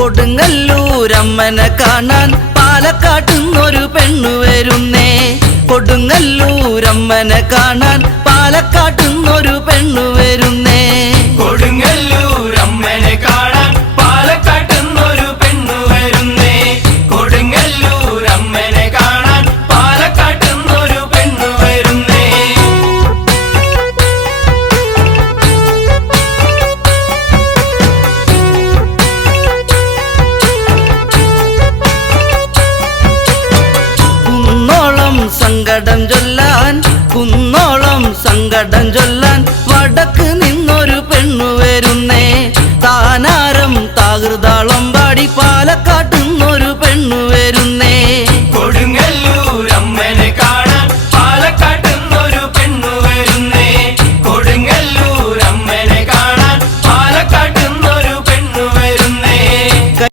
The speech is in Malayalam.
കൊടുങ്ങല്ലൂരമ്മനെ കാണാൻ പാലക്കാട്ടുന്നൊരു പെണ്ണു വരുന്നേ. കൊടുങ്ങല്ലൂരമ്മനെ കാണാൻ പാലക്കാട്ടുന്നൊരു പെണ്ണു വരുന്നേ. കൊടുങ്ങല്ലൂരമ്മനെ കാണാൻ പാലക്കാട്ടുന്നൊരു പെണ്ണു വരുന്നേ. കൊടുങ്ങല്ലൂരമ്മനെ കാണാൻ പാലക്കാട്ടുന്നൊരു പെണ്ണു വരുന്നേ. സങ്കടം ചൊല്ലാൻ കുന്നോളം സങ്കടം ചൊല്ലാൻ വടക്ക് നിന്നൊരു പെണ്ണു വരുന്നേ. താനാരം താകൃതാളം പാടി പാലക്കാട്ട്